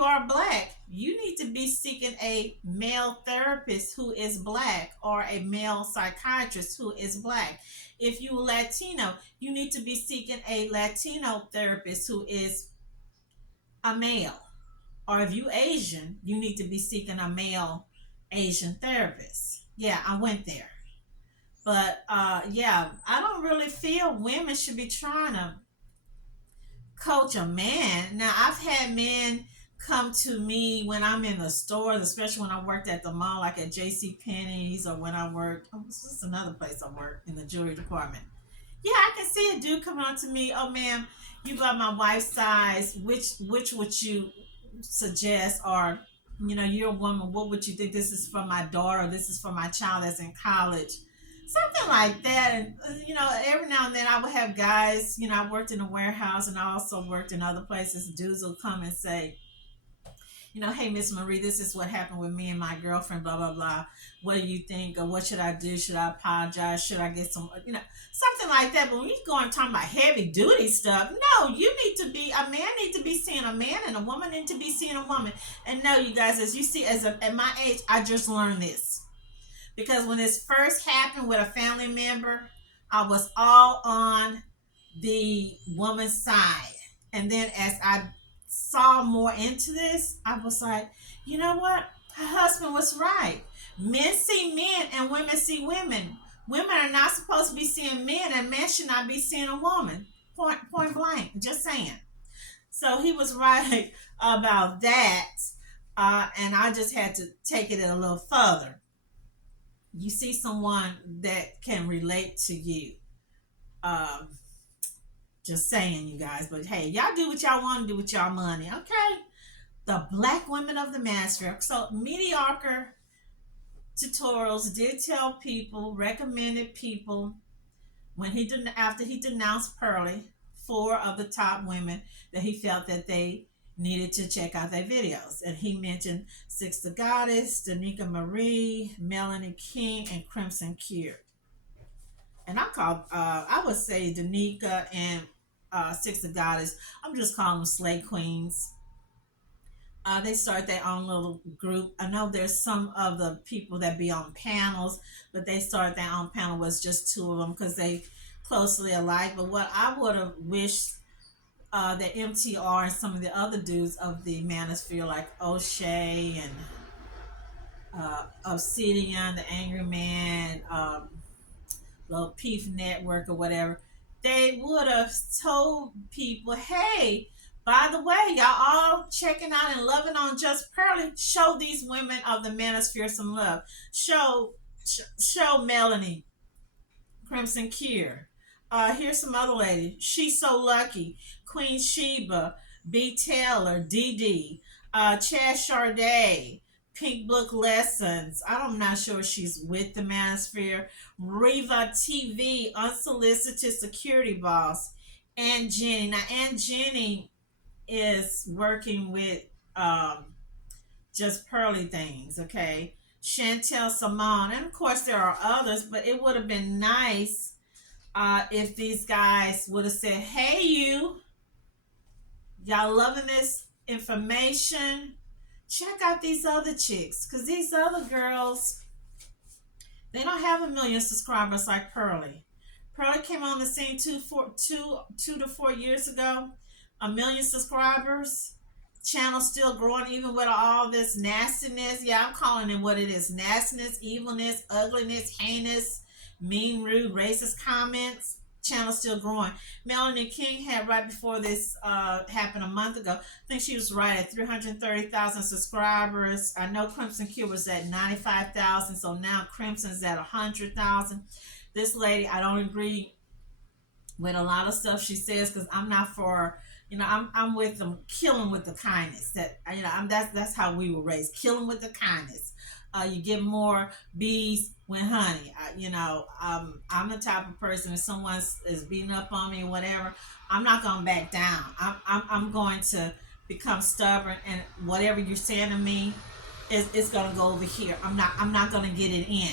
you are black, you need to be seeking a male therapist who is black or a male psychiatrist who is black. If you Latino, you need to be seeking a Latino therapist who is a male. Or if you Asian, you need to be seeking a male Asian therapist. Yeah, I went there. But yeah, I don't really feel women should be trying to coach a man. Now, I've had men come to me when I'm in the stores, especially when I worked at the mall, like at J.C. Penney's, or when I worked, oh, this is another place I worked in the jewelry department. Yeah, I can see a dude coming on to me. Oh, ma'am, you got my wife's size. Which would you suggest? Or, you're a woman. What would you think? This is for my daughter. This is for my child that's in college. Something like that. And, every now and then I would have guys, I worked in a warehouse and I also worked in other places. Dudes will come and say, hey, Miss Marie, this is what happened with me and my girlfriend, blah, blah, blah. What do you think? Or what should I do? Should I apologize? Should I get some, something like that. But when you go and talk about heavy duty stuff, no, a man need to be seeing a man and a woman need to be seeing a woman. And no, you guys, as you see, at my age, I just learned this. Because when this first happened with a family member, I was all on the woman's side. And then as I saw more into this, I was like, you know what? Her husband was right. Men see men and women see women. Women are not supposed to be seeing men, and men should not be seeing a woman. Point blank. Just saying. So he was right about that. And I just had to take it a little further. You see someone that can relate to you. Um, just saying, you guys. But hey, y'all do what y'all want to do with y'all money, okay? The black women of the Manosphere. So mediocre tutorials did tell people, recommended people when he didn't after he denounced Pearly, 4 of the top women that he felt that they needed to check out their videos. And he mentioned Six the Goddess, Danica Marie, Melanie King, and Crimson Cured. And I would say Danica and Six the Goddess, I'm just calling them Slay Queens. They start their own little group. I know there's some of the people that be on panels, but they start their own panel was just 2 of them because they closely alike. But what I would have wished that MTR and some of the other dudes of the Manosphere, like O'Shea and Obsidian, the Angry Man, Little Peef Network or whatever, they would have told people, hey, by the way, y'all all checking out and loving on Just Pearly. Show these women of the Manosphere some love. Show Melanie, Crimson Cure. Here's some other lady. She's So Lucky, Queen Sheba, B. Taylor, Dee Dee, Chad Charday, Pink Book Lessons. I'm not sure she's with the Manosphere. Riva TV, Unsolicited Security Boss, and Jenny. Now, Aunt Jenny is working with Just Pearly Things, okay? Chantel Simone, and of course there are others, but it would have been nice if these guys would have said, hey, y'all loving this information? Check out these other chicks, because these other girls, they don't have 1 million subscribers like Pearly. Pearly came on the scene 2 to 4 years ago. 1 million subscribers. Channel still growing even with all this nastiness. Yeah, I'm calling it what it is. Nastiness, evilness, ugliness, heinous, mean, rude, racist comments. Channel still growing. Melanie King had right before this happened a month ago. I think she was right at 330,000 subscribers. I know Crimson Q was at 95,000, so now Crimson's at 100,000. This lady, I don't agree with a lot of stuff she says because I'm not for. I'm with them, killing with the kindness. That's how we were raised, killing with the kindness. You get more bees with honey. I'm the type of person if someone is beating up on me or whatever, I'm not gonna back down. I'm going to become stubborn, and whatever you're saying to me, it's gonna go over here. I'm not gonna get it in.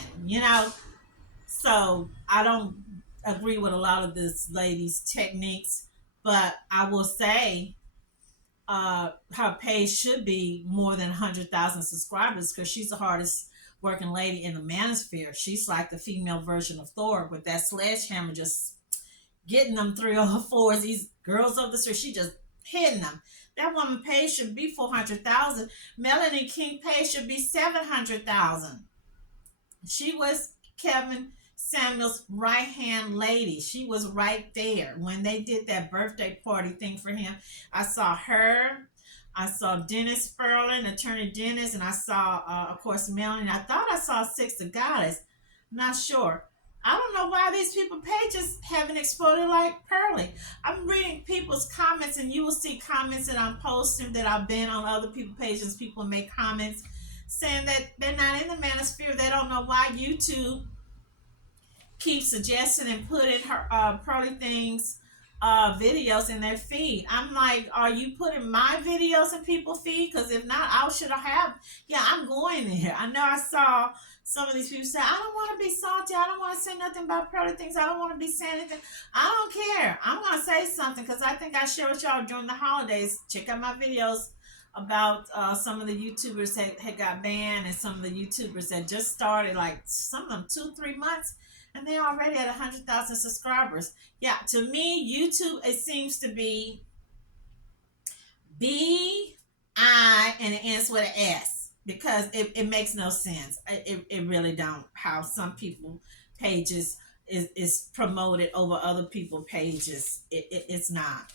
So I don't agree with a lot of this lady's techniques, but I will say her page should be more than 100,000 subscribers because she's the hardest working lady in the manosphere. She's like the female version of Thor with that sledgehammer, just getting them 304s. These girls of the street, she just hitting them. That woman page should be 400,000. Melanie King page should be 700,000. She was Kevin Samuel's right hand lady. She was right there when they did that birthday party thing for him. I saw her. I saw Dennis Sperling, Attorney Dennis, and I saw, of course, Melanie. I thought I saw Six the Goddess. I'm not sure. I don't know why these people pages haven't exploded like Pearly. I'm reading people's comments, and you will see comments that I'm posting that I've been on other people's pages. People make comments saying that they're not in the manosphere. They don't know why YouTube keeps suggesting and putting her Pearly Things videos in their feed. I'm like, are you putting my videos in people's feed? Because if not, I should have. Yeah, I'm going there. I know I saw some of these people say, I don't want to be salty. I don't want to say nothing about Pearly Things. I don't want to be saying anything. I don't care. I'm going to say something because I think I shared with y'all during the holidays. Check out my videos about some of the YouTubers that had got banned and some of the YouTubers that just started, like some of them 2-3 months, and they're already at 100,000 subscribers. Yeah, to me, YouTube, it seems to be B-I and it ends with an S because it makes no sense. It really don't. How some people pages is promoted over other people pages. It's not.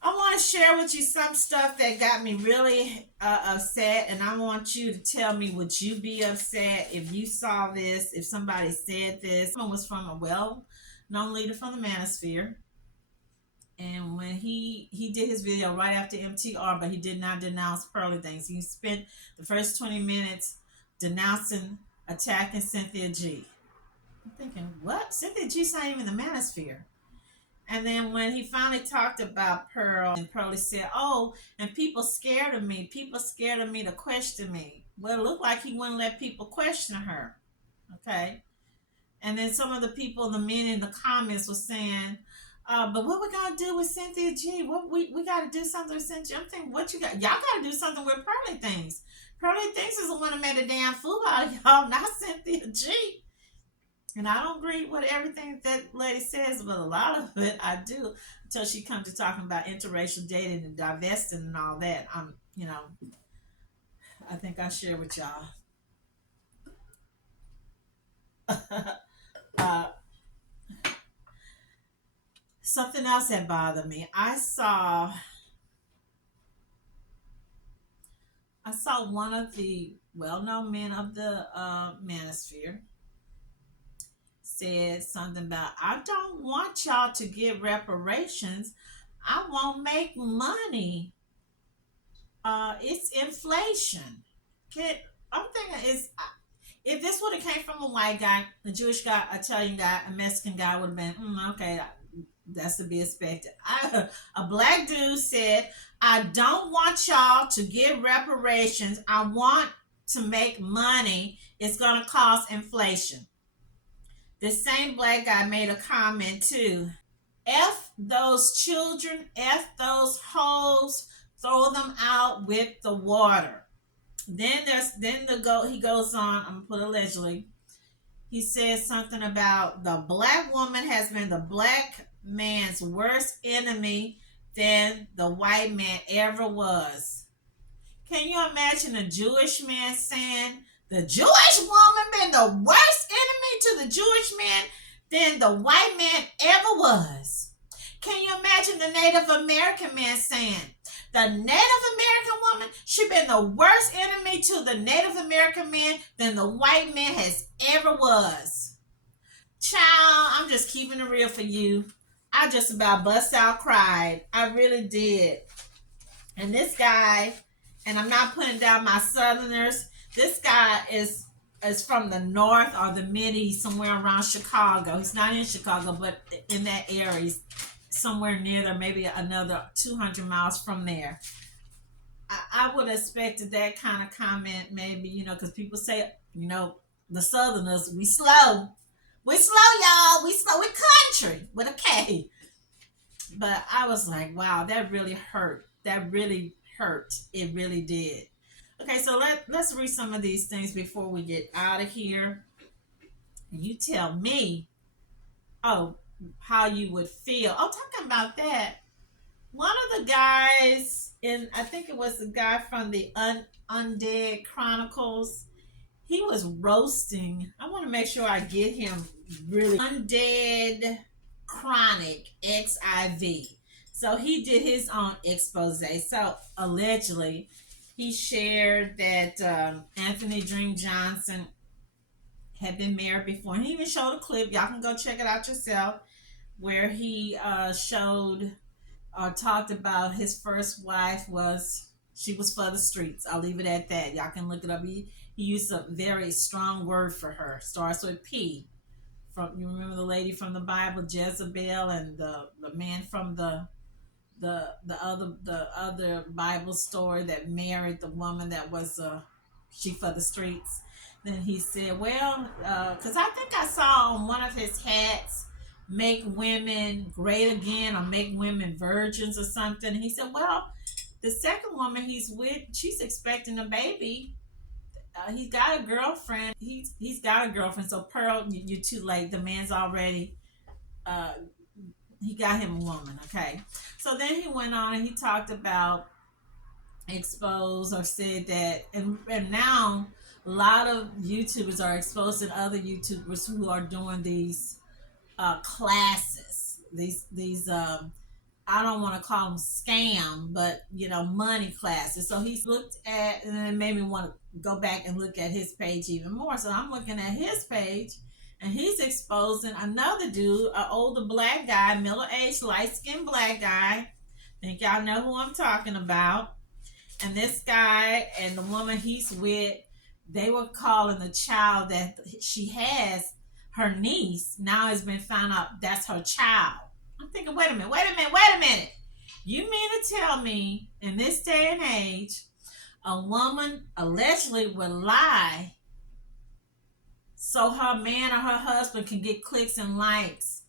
I want to share with you some stuff that got me really upset, and I want you to tell me, would you be upset if you saw this, if somebody said this? Someone was from a well-known leader from the Manosphere, and when he did his video right after MTR, but he did not denounce Pearly Things. He spent the first 20 minutes denouncing, attacking Cynthia G. I'm thinking, what? Cynthia G's not even in the Manosphere. And then when he finally talked about Pearl, and Pearly said, oh, and people scared of me. People scared of me to question me. Well, it looked like he wouldn't let people question her. Okay. And then some of the people, the men in the comments were saying, but what we going to do with Cynthia G? What we got to do something with Cynthia. I'm thinking, what you got? Y'all got to do something with Pearly Things. Pearly Things is the one that made a damn fool out of y'all, not Cynthia G. And I don't agree with everything that lady says, but a lot of it I do until she comes to talking about interracial dating and divesting and all that. I think I share with y'all. Something else that bothered me. I saw one of the well-known men of the Manosphere said something about, I don't want y'all to get reparations. I won't make money. It's inflation. I'm thinking, if this would have came from a white guy, a Jewish guy, Italian guy, a Mexican guy would have been, okay, that's to be expected. A black dude said, I don't want y'all to get reparations. I want to make money. It's going to cause inflation. The same black guy made a comment too. F those children, F those hoes, throw them out with the water. Then he goes on, I'm gonna put allegedly. He says something about the black woman has been the black man's worst enemy than the white man ever was. Can you imagine a Jewish man saying, the Jewish woman been the worst enemy to the Jewish man than the white man ever was? Can you imagine the Native American man saying, the Native American woman, she been the worst enemy to the Native American man than the white man has ever was? Child, I'm just keeping it real for you. I just about bust out cried. I really did. And this guy, and I'm not putting down my Southerners, this guy is from the north or the mid-east, somewhere around Chicago. He's not in Chicago, but in that area. He's somewhere near there, maybe another 200 miles from there. I would have expected that kind of comment, maybe, because people say, the Southerners, we slow. We slow, y'all. We slow. We country with a K. But I was like, wow, that really hurt. that really hurt. It really did. Okay, so let's read some of these things before we get out of here. You tell me, oh, how you would feel. Oh, talking about that. One of the guys in, I think it was the guy from the Undead Chronicles, he was roasting. I want to make sure I get him really. Undead Chronic XIV. So he did his own expose. So allegedly, he shared that Anthony Dream Johnson had been married before. And he even showed a clip. Y'all can go check it out yourself, where he showed or talked about his first wife was, she was for the streets. I'll leave it at that. Y'all can look it up. He used a very strong word for her. Starts with P. From, you remember the lady from the Bible, Jezebel, and the man from the other Bible story that married the woman that was she for the streets. Then he said, well, because I think I saw on one of his hats, make women great again, or make women virgins or something. And he said, well, the second woman he's with, she's expecting a baby. He's got a girlfriend. He's got a girlfriend. So Pearl, you're too late. The man's already he got him a woman. Okay. So then he went on and he talked about expose, or said that, and now a lot of YouTubers are exposing other YouTubers who are doing these classes. These I don't want to call them scam, but money classes. So he's looked at, and it made me want to go back and look at his page even more. So I'm looking at his page, and he's exposing another dude, an older black guy, middle-aged, light-skinned black guy. Think y'all know who I'm talking about. And this guy and the woman he's with, they were calling the child that she has her niece. Now it's been found out that's her child. I'm thinking, wait a minute. You mean to tell me in this day and age, a woman allegedly would lie so her man or her husband can get clicks and likes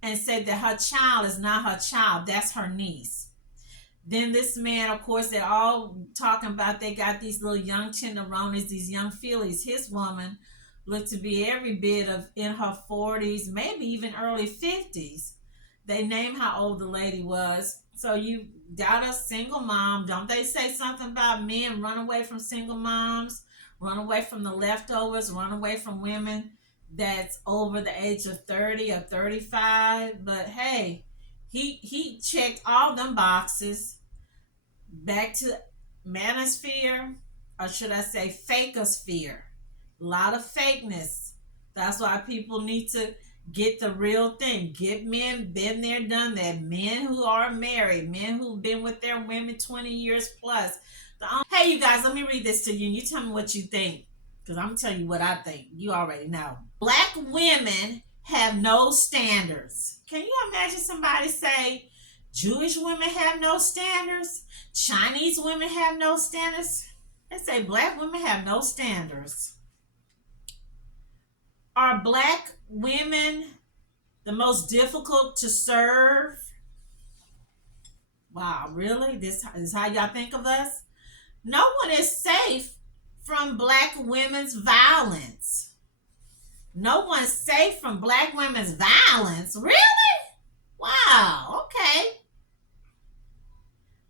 and say that her child is not her child, that's her niece? Then this man, of course, they're all talking about they got these little young tenderonis, these young fillies. His woman looked to be every bit of in her 40s, maybe even early 50s. They named how old the lady was. So you got a single mom. Don't they say something about men run away from single moms, run away from the leftovers, run away from women that's over the age of 30 or 35? But hey, he checked all them boxes. Back to Manosphere, or should I say Fakosphere. A lot of fakeness. That's why people need to get the real thing. Get men, been there, done that. Men who are married, men who've been with their women 20 years plus. Hey, you guys, let me read this to you, and you tell me what you think, because I'm telling you what I think. You already know. Black women have no standards. Can you imagine somebody say, Jewish women have no standards? Chinese women have no standards? They say black women have no standards. Are black women the most difficult to serve? Wow, really? This is how y'all think of us? No one is safe from black women's violence. No one's safe from black women's violence? Really? Wow, okay.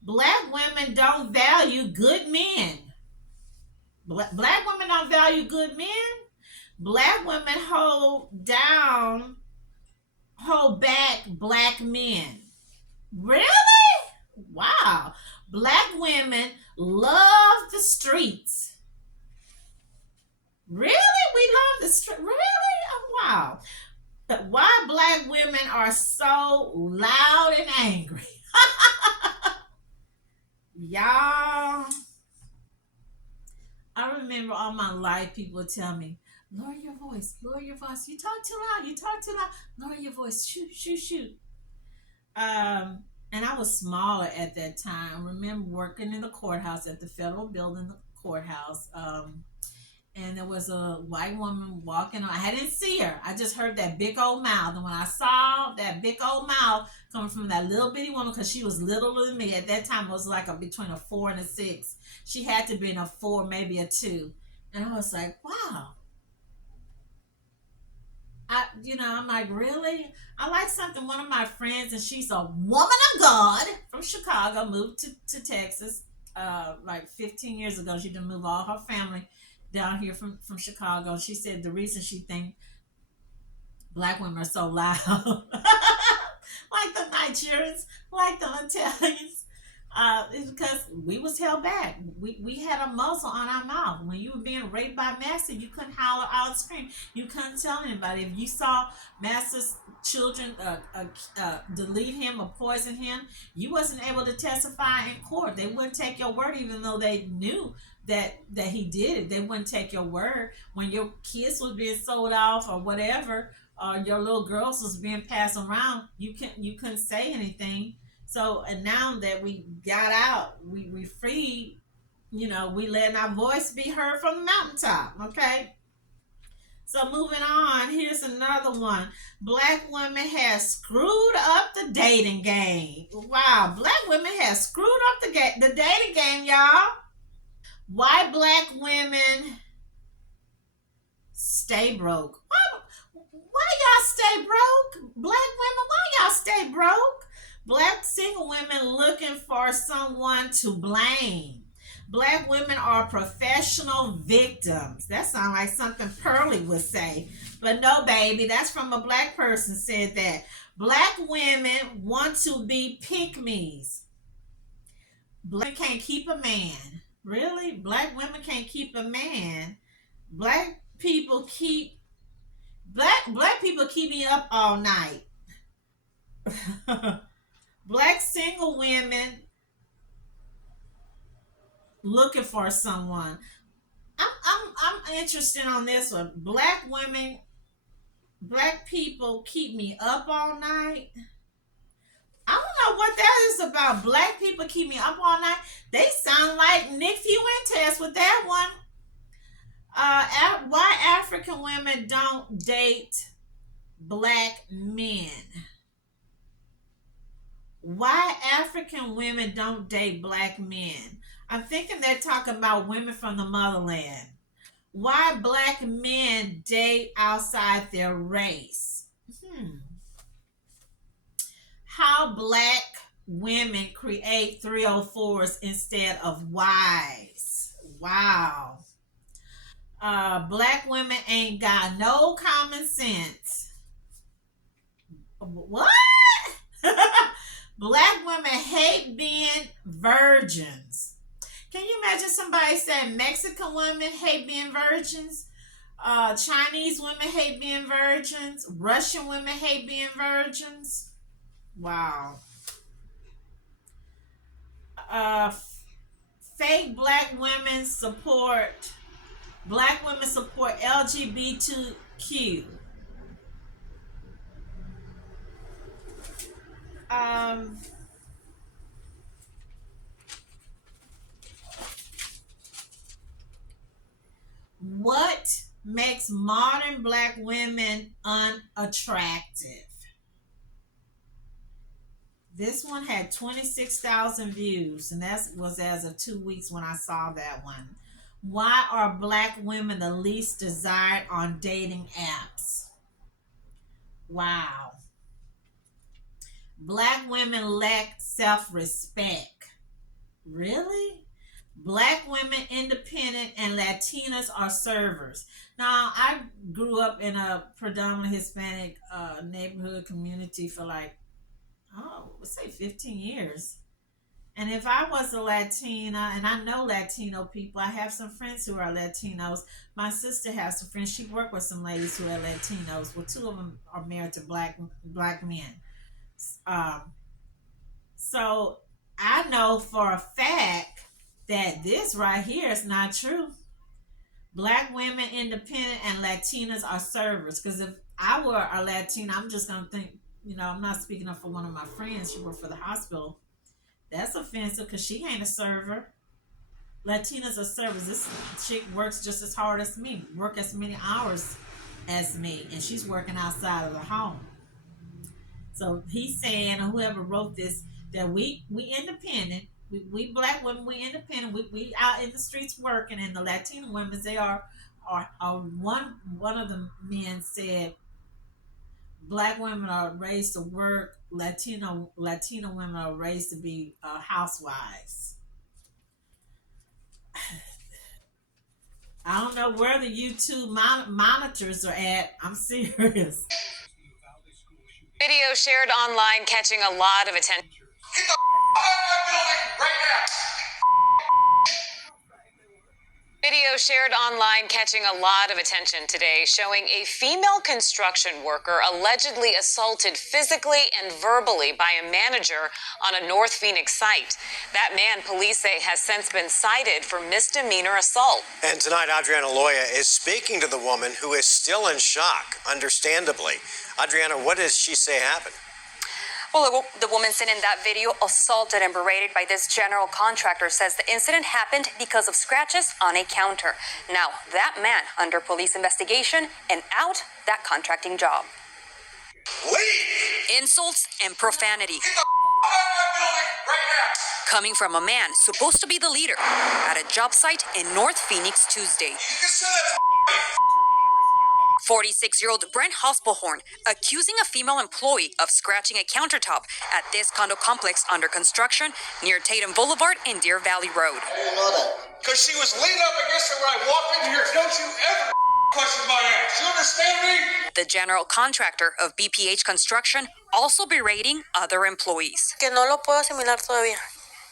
Black women don't value good men. Black women don't value good men. Black women hold back black men. Really? Wow. Black women love the streets. Really? We love the street. Really? Oh, wow. But why black women are so loud and angry? Y'all, I remember all my life people would tell me, lower your voice, lower your voice. You talk too loud, you talk too loud. Lower your voice, shoot, shoot, shoot. And I was smaller at that time. I remember working in the courthouse at the federal building, the courthouse. and there was a white woman walking on. I didn't see her. I just heard that big old mouth. And when I saw that big old mouth coming from that little bitty woman, because she was littler than me at that time, it was like between a 4 and a 6. She had to be in a 4, maybe a 2. And I was like, wow. I'm like, really? I like something. One of my friends, and she's a woman of God from Chicago, moved to Texas like 15 years ago. She done moved all her family down here from Chicago. She said the reason she think black women are so loud, like the Nigerians, like the Italians, is because we was held back. We had a muzzle on our mouth. When you were being raped by master, you couldn't holler out and scream. You couldn't tell anybody. If you saw master's children delete him or poison him, you wasn't able to testify in court. They wouldn't take your word, even though they knew that he did it. They wouldn't take your word. When your kids was being sold off or whatever, your little girls was being passed around, you couldn't say anything. So, and now that we got out, we freed, we letting our voice be heard from the mountaintop. Okay. So moving on, here's another one. Black women have screwed up the dating game. Wow, black women have screwed up the dating game, y'all. Why black women stay broke? Why y'all stay broke? Black women, why y'all stay broke? Black single women looking for someone to blame. Black women are professional victims. That sounds like something Pearly would say. But no, baby, that's from a black person said that. Black women want to be pick-me's. Black can't keep a man. Really? Black women can't keep a man. Black people keep black people keep me up all night. Black single women looking for someone. I'm interested on this one. Black people keep me up all night. I don't know what that is about. Black people keep me up all night. They sound like Nick Fuentes with that one. Why African women don't date black men? Why African women don't date black men? I'm thinking they're talking about women from the motherland. Why black men date outside their race? Hmm. How black women create 304s instead of wives. Wow. Black women ain't got no common sense. What? Black women hate being virgins. Can you imagine somebody saying Mexican women hate being virgins? Chinese women hate being virgins. Russian women hate being virgins. Wow. Uh, fake black women support LGBTQ. Um, what makes modern black women unattractive? This one had 26,000 views, and that was as of 2 weeks when I saw that one. Why are black women the least desired on dating apps? Wow. Black women lack self respect. Really? Black women independent and Latinas are servers. Now, I grew up in a predominantly Hispanic neighborhood community for like, let's say 15 years. And if I was a Latina, and I know Latino people, I have some friends who are Latinos. My sister has some friends. She worked with some ladies who are Latinos. Well, two of them are married to black men. Um, so I know for a fact that this right here is not true. Black women independent and Latinas are servers. Because if I were a Latina, I'm just gonna think, I'm not speaking up for one of my friends. She worked for the hospital. That's offensive because she ain't a server. Latinas are servers. This chick works just as hard as me, work as many hours as me, and she's working outside of the home. So he's saying, or whoever wrote this, that we independent. We black women, we independent. We out in the streets working, and the Latino women, they are one of the men said black women are raised to work. Latino women are raised to be housewives. I don't know where the YouTube monitors are at. I'm serious. Video shared online catching a lot of attention. Get the building right now. Video shared online catching a lot of attention today, showing a female construction worker allegedly assaulted physically and verbally by a manager on a North Phoenix site. That man, police say, has since been cited for misdemeanor assault. And tonight, Adriana Loya is speaking to the woman who is still in shock, understandably. Adriana, what does she say happened? Well, the woman seen in that video, assaulted and berated by this general contractor, says the incident happened because of scratches on a counter. Now, that man under police investigation and out that contracting job. Leave! Insults and profanity. Get the building right now. Coming from a man supposed to be the leader at a job site in North Phoenix Tuesday. You can send that 46-year-old Brent Hospelhorn accusing a female employee of scratching a countertop at this condo complex under construction near Tatum Boulevard and Deer Valley Road. How do you know that? Because she was leaning up against it when I walked into here. Don't you ever question my ass. You understand me? The general contractor of BPH Construction also berating other employees. Que no lo puedo asimilar todavía.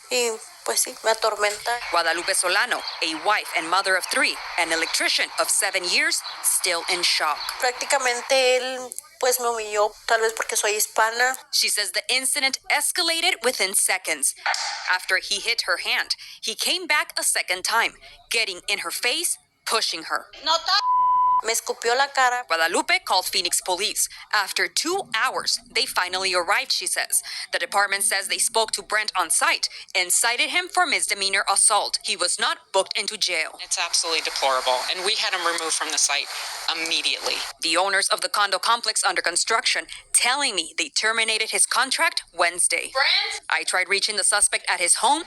Y pues sí, me atormenta. Guadalupe Solano, a wife and mother of 3, an electrician of 7 years, still in shock. Prácticamente él pues me humilló, tal vez porque soy hispana. She says the incident escalated within seconds. After he hit her hand, he came back a second time, getting in her face, pushing her. Me escupió la cara. Guadalupe called Phoenix police. After 2 hours, they finally arrived, she says. The department says they spoke to Brent on site and cited him for misdemeanor assault. He was not booked into jail. It's absolutely deplorable, and we had him removed from the site immediately. The owners of the condo complex under construction telling me they terminated his contract Wednesday. Brent? I tried reaching the suspect at his home.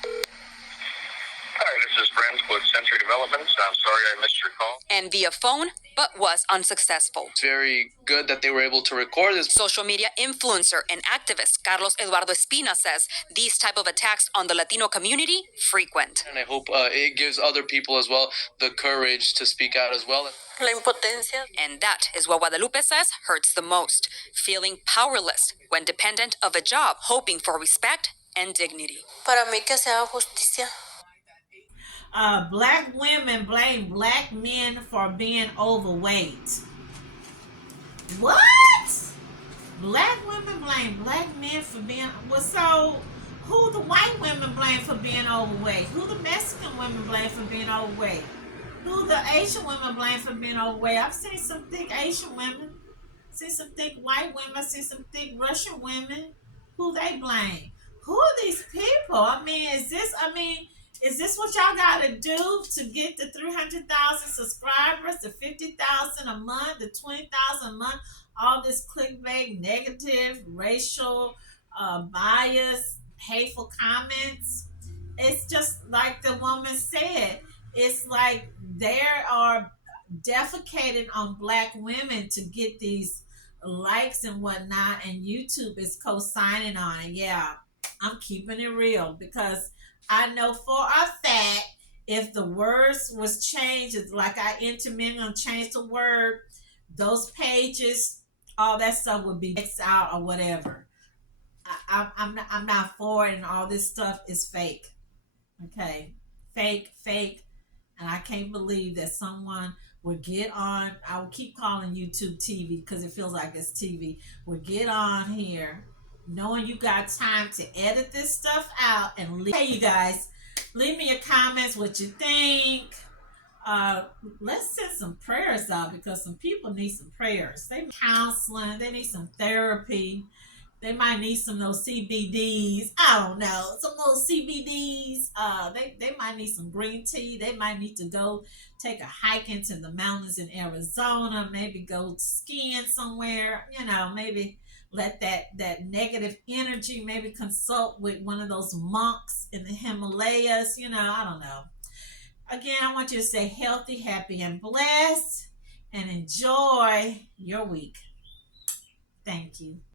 Hi, this is Brent with Century Developments. I'm sorry I missed your call. And via phone, but was unsuccessful. It's very good that they were able to record this. Social media influencer and activist Carlos Eduardo Espina says these type of attacks on the Latino community frequent. And I hope it gives other people as well the courage to speak out as well. La impotencia. And that is what Guadalupe says hurts the most, feeling powerless when dependent of a job, hoping for respect and dignity. Para mí que se haga justicia. Black women blame black men for being overweight. What? Black women blame black men for being... Well, so who the white women blame for being overweight? Who the Mexican women blame for being overweight? Who the Asian women blame for being overweight? I've seen some thick Asian women. Seen some thick white women. I've seen some thick Russian women. Who they blame? Who are these people? Is this what y'all got to do to get the 300,000 subscribers, the 50,000 a month, the 20,000 a month? All this clickbait, negative, racial, bias, hateful comments. It's just like the woman said. It's like they are defecating on black women to get these likes and whatnot, and YouTube is co-signing on it. Yeah, I'm keeping it real because I know for a fact if the words was changed, like I intermingled and changed the word, those pages, all that stuff would be X'd out or whatever. I'm not for it, and all this stuff is fake. Okay, fake, and I can't believe that someone would get on. I will keep calling YouTube TV because it feels like it's TV. Would get on here knowing you got time to edit this stuff out and leave. Hey, you guys, leave me your comments what you think. Let's send some prayers out because some people need some prayers. They need counseling. They need some therapy. They might need some of those CBDs. I don't know. Some of those CBDs. They might need some green tea. They might need to go take a hike into the mountains in Arizona. Maybe go skiing somewhere. Maybe let that negative energy. Maybe consult with one of those monks in the Himalayas. I don't know. Again, I want you to stay healthy, happy, and blessed, and enjoy your week. Thank you.